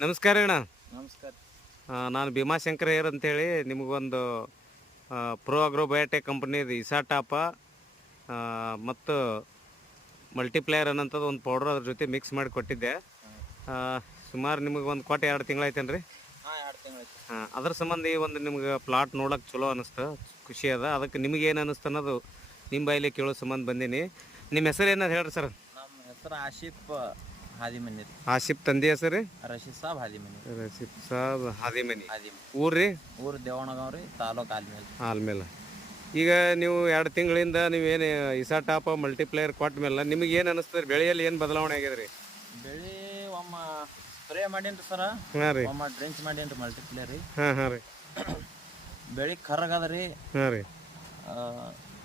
ನಮಸ್ಕಾರ ಅಣ್ಣ. ನಮಸ್ಕಾರ. ನಾನು ಭೀಮಾಶಂಕರ್ ಹೇರ್ ಅಂತೇಳಿ ನಿಮಗೊಂದು ಪ್ರೋ ಅಗ್ರೋ ಬಯೋಟೆಕ್ ಕಂಪ್ನಿದು ಇಸಾ ಟಾಪ ಮತ್ತು ಮಲ್ಟಿಪ್ಲೇಯರ್ ಅನ್ನೋಂಥದ್ದು ಒಂದು ಪೌಡ್ರ್ ಅದ್ರ ಜೊತೆ ಮಿಕ್ಸ್ ಮಾಡಿ ಕೊಟ್ಟಿದ್ದೆ. ಸುಮಾರು ನಿಮಗೆ ಒಂದು ಕೊಟ್ಟು ಎರಡು ತಿಂಗಳಾಯ್ತೇನು ರೀ ಹಾಂ ಅದ್ರ ಸಂಬಂಧ ಈ ಒಂದು ನಿಮ್ಗೆ ಪ್ಲಾಟ್ ನೋಡೋಕೆ ಚಲೋ ಅನ್ನಿಸ್ತು ಖುಷಿ ಅದ. ಅದಕ್ಕೆ ನಿಮ್ಗೆ ಏನು ಅನ್ನಿಸ್ತು ಅನ್ನೋದು ನಿಮ್ಮ ಬಾಯಲ್ಲಿ ಕೇಳೋ ಸಂಬಂಧ ಬಂದೀನಿ. ನಿಮ್ಮ ಹೆಸರು ಏನಾದ್ರು ಹೇಳ್ರಿ ಸರ್? ನಮ್ಮ ಹೆಸರು ಆಶಿಫ್ ಹಾದಿಮನಿ ರೀ ಆಸಿಫ್ ತಂದೆ ಹೆಸರು? ರೀ ರಶೀದ್ ಸಾಬ್ ಹಾದಿಮನಿ ರಸಿಫ್ ಸಾಬ್ ಹಾದಿಮನಿ. ಹಾದಿಮನಿ. ಊರ್ರಿ? ಊರು ದೇವಣಗಾಂವ್ ರೀ ತಾಲೂಕು ಆಲ್ಮೇಲೆ ಆಲ್ಮೇಲೆ ಈಗ ನೀವು ಎರಡು ತಿಂಗಳಿಂದ ನೀವೇನು ಇಸಾ ಟಾಪ ಮಲ್ಟಿಪ್ಲೇಯರ್ ಕೊಟ್ಟ ಮೇಲೆ ನಿಮಗೆ ಏನು ಅನಿಸ್ತದೆ? ಬೆಳೆಯಲ್ಲಿ ಏನು ಬದಲಾವಣೆ ಆಗಿದೆ ರೀ ಬೆಳೆ ಒಮ್ಮ ಸ್ಪ್ರೇ ಮಾಡೀನಿ ಸರ. ಹಾಂ ರೀ. ಒಮ್ಮ ಡ್ರಿಂಕ್ಸ್ ಮಾಡೀನಿ ಮಲ್ಟಿಪ್ಲೇಯರ್ ರೀ. ಹಾಂ ಹಾಂ ರೀ. ಬೆಳೆ ಕರಗದ ರೀ. ಹಾಂ ರೀ.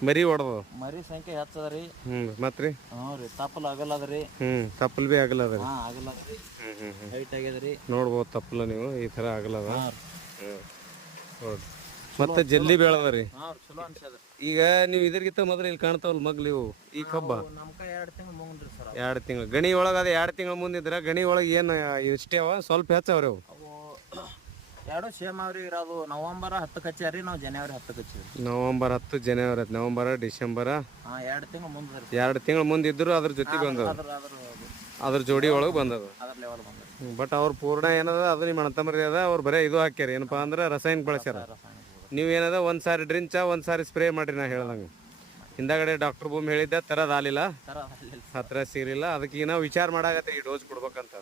ಮರಿ ಹೊಡೆದು ಮರಿ ಸಂಖ್ಯೆ ಹೆಚ್ಚದ ರೀ ಹ್ಞೂ ಮತ್ತೆ ರೀ ಹ್ಞೂ ರೀ ತಪ್ಪಲ್ ಆಗಲ್ಲದ ರೀ ಹ್ಞೂ ತಪ್ಪಲ್ ಬಿ ಆಗಲ್ಲ ಅದ ಹಾಂ ಹ್ಞೂ ಹೈಟ್ ಆಗ್ಯದ ರೀ ನೋಡ್ಬೋದು ತಪ್ಪಲ ನೀವು ಈ ತರ ಆಗಲ್ಲದ? ಹಾಂ ಮತ್ತೆ ಜಲ್ದಿ ಬೆಳದ್ರಿ ರೀ ಹಾಂ ಚಲೋ ಅನ್ಸದ ಈಗ ನೀವು ಇದ್ರಿಗಿಂತ ಮೊದಲು ಇಲ್ಲಿ ಕಾಣ್ತಾವಲ್ಲ ಮಗ್ಲು ಇವು ಈ ಕಬ್ಬ? ನಮ್ಮ ಕೈ ಎರಡು ತಿಂಗಳು ಮುಗಿದ್ರಿ ಸರ್ ಎರಡು ತಿಂಗಳು. ಗಣಿ ಒಳಗೆ ಅದು ಎರಡು ತಿಂಗಳು ಮುಂದಿದ್ರೆ ಗಣಿ ಒಳಗೆ ಏನು ಇಷ್ಟೇ ಅವ ಸ್ವಲ್ಪ ಹೆಚ್ಚವ್ರಿ ಅವು. ಅವು ಎರಡು ಸೇಮ್ ಅವ್ರಿ ಇರೋದು ನವಂಬರ್ ಹತ್ತಕ್ಕೆ ಕಚೇರಿ ನಾವು ಜನವರಿ ಹತ್ತು ಕಚೇರಿ ನವಂಬರ್ ಹತ್ತು ಜನವರಿ ಹತ್ತು ನವಂಬರ್ ಡಿಸೆಂಬರ್. ಎರಡ್ ಎರಡು ತಿಂಗಳು ಮುಂದೆ ರೀ ಎರಡು ತಿಂಗಳು ಮುಂದೆ ಇದ್ರು ಅದ್ರ ಜೊತೆ ಬಂದದ. ಅದ್ರ ಅದ್ರ ಅದ್ರ ಜೋಡಿ ಒಳಗೆ ಬಂದದ. ಅದ್ರ ಲೆವೆಲ್ ಬಂದ್ರಿ ಬಟ್ ಅವ್ರ ಪೂರ್ಣ ಏನದ ಅದು ನಿಮ್ಮ ಅಣ್ಣತಮ್ಮರಿ ಅದ ಅವ್ರು ಬರೇ ಇದು ಹಾಕ್ಯಾರ. ಏನಪ್ಪಾ ಅಂದ್ರೆ ರಸಾಯನ ಬಳಸ್ಯಾರ. ನೀವು ಏನದ ಒಂದು ಸಾರಿ ಡ್ರಿಂಚ ಒಂದು ಸಾರಿ ಸ್ಪ್ರೇ ಮಾಡ್ರಿ ನಾ ಹೇಳ್ದಂಗೆ. ಹಿಂದಾಗಡೆ ಡಾಕ್ಟರ್ ಭೂಮಿ ಹೇಳಿದ್ದೆ ತರದ ಆಲಿಲ್ಲ ಹತ್ರ ಸಿಗಲಿಲ್ಲ ಅದಕ್ಕೆ ಈಗ ನಾವು ವಿಚಾರ ಮಾಡಾಗತ್ತೆ ಈ ಡೋಸ್ ಕೊಡ್ಬೇಕಂತ.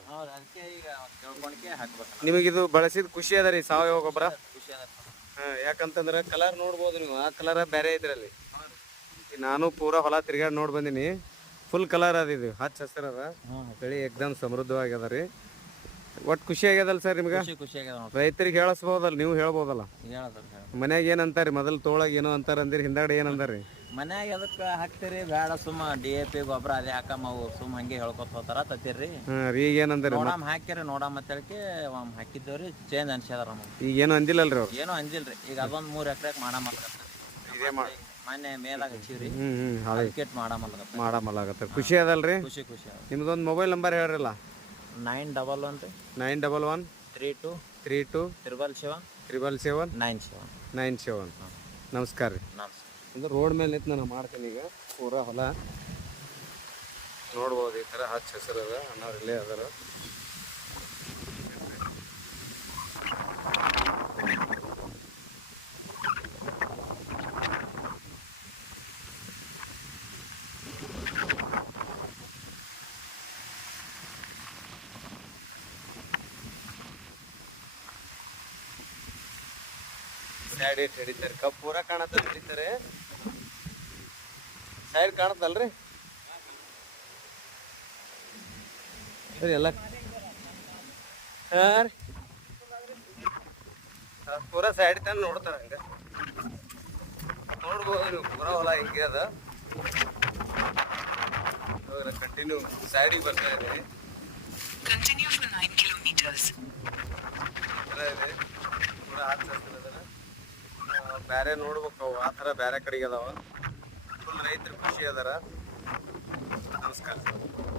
ನಿಮಗಿದು ಬಳಸಿದ ಖುಷಿ ಅದ ರೀ ಸಾವಯವ ಗೊಬ್ಬರ? ಯಾಕಂತಂದ್ರೆ ಕಲರ್ ನೋಡ್ಬೋದು ನೀವು. ಆ ಕಲರ್ ಬೇರೆ ಇದ್ರಲ್ಲಿ ನಾನು ಪೂರಾ ಹೊಲ ತಿರ್ಗಾಡಿ ನೋಡಿ ಬಂದೀನಿ. ಫುಲ್ ಕಲರ್ ಅದ ಇದು ಹಚ್ಚ ಹಸಿರದ ಬೆಳೆ ಎಕ್ದಮ್ ಸಮೃದ್ಧವಾಗ್ಯದ ರೀ. ಒಟ್ಟು ಖುಷಿ ಆಗ್ಯದಲ್ಲ ಸರ್ ನಿಮ್ಗೆ? ರೈತರಿಗೆ ಹೇಳಿಸ್ಬೋದಲ್ಲ ನೀವು ಹೇಳ್ಬೋದಲ್ಲ? ಮನ್ಯಾಗ ಏನಂತಾರಿ ಮೊದಲು ತೋಳಾಗ ಏನೋ ಅಂತಾರ ಅಂದಿರಿ ಹಿಂದಾಗಡೆ ಏನಂದಾರಿ? ಮನ್ಯಾಗ ಎದಕ್ಕೆ ಹಾಕ್ತೀರಿ? ಬೇಡ ಸುಮ್ಮ ಡಿ ಎ ಪಿ ಗೊಬ್ಬರ ಅದೇ ಹಾಕಮ್ಮ ಅವು ಸುಮ್ಮ ಹಂಗೆ ಹೇಳ್ಕೊತ ಹೋತಾರ ತತ್ತೀರಿ. ಈಗ ರೀ ಈಗ ಏನಂದಾರಿ ನೋಡಮ್ ಹಾಕಿರಿ ನೋಡಮ್ ಅಂತೇಳಿಕೆ ಒಮ್ಮೆ ಹಾಕಿದ್ದೇವ್ರಿ ಚೇಂಜ್ ಅನ್ಸ್ಯದ ನಮಗೆ. ಈಗ ಏನು ಅಂದಿಲ್ಲಲ್ರಿ ಅವ್ರು? ಏನೂ ಅಂದಿಲ್ರಿ ಈಗ ಅದೊಂದು ಮೂರು ಎಕರೆಗೆ ಮಾಡಮಲ್ಗತ್ತ ಇದೇ ಮಾಡಿ ಮೊನ್ನೆ ಮೇಲಾಗ ಹಚ್ಚಿವ್ರಿ. ಹ್ಞೂ ಹ್ಞೂ ಹಾಳೆ ಮಾಡಮಲ್ಗತ್ತ ಮಾಡಮಲ್ಲಾಗತ್ತೆ ಖುಷಿ ಅದಲ್ರಿ? ಖುಷಿ ಖುಷಿ ಅದ. ನಿಮ್ದೊಂದು ಮೊಬೈಲ್ ನಂಬರ್ ಹೇಳ್ರಲ್ಲ? ನೈನ್ ಡಬಲ್ ಒನ್ ರೀ. Nine double one? Three two? Three two? Triple seven? Triple seven? Nine seven. Nine seven. ನಮಸ್ಕಾರ ರೀ. ನಮಸ್ಕಾರ. ಅಂದ್ರೆ ರೋಡ್ ಮೇಲೆ ನಿಂತು ನಾನು ಮಾಡ್ತೀನಿ ಈಗ. ಪೂರಾ ಹೊಲ. ನೋಡ್ಬೋದು ಈ ಥರ ಹಚ್ಚ ಹೆಸರು ಅದ ಅಣ್ಣವ್ರು ಇಲ್ಲೇ ಅದಾರ ಸೈಡ್ ಇಟ್ಟು ಹಿಡಿತಾರೆ. ಕಪ್ ಪೂರ ಕಾಣತ್ತ ಹಿಡಿತಾರೆ. ಸೈಡ್ ಕಾಣತ್ತಲ್ರಿ? ಎಲ್ಲ ಹಾಂ ರೀ. ಪೂರಾ ಸೈಡ್ ತಂದು ನೋಡ್ತಾರ ಹಂಗ. ನೋಡ್ಬೋದು ನೀವು, ಪೂರಾ ಹೊಲ ಹಿಂಗೆ ಅದ. ಕಂಟಿನ್ಯೂ ಸೈಡಿಗೆ ಬರ್ತಾ ಇದೆ Continue for 9 kilometers. ಪೂರಾ ಇದೆ ಪೂರಾ ಹಚ್ಚ ಹಸಿರು ಅದರ ಬೇರೆ ನೋಡ್ಬೇಕು ಅವು. ಆ ಥರ ಬೇರೆ ಕಡೆಗೆ ಅದಾವ. ಫುಲ್ ರೈತರು ಖುಷಿ ಅದಾರ. ನಮಸ್ಕಾರ.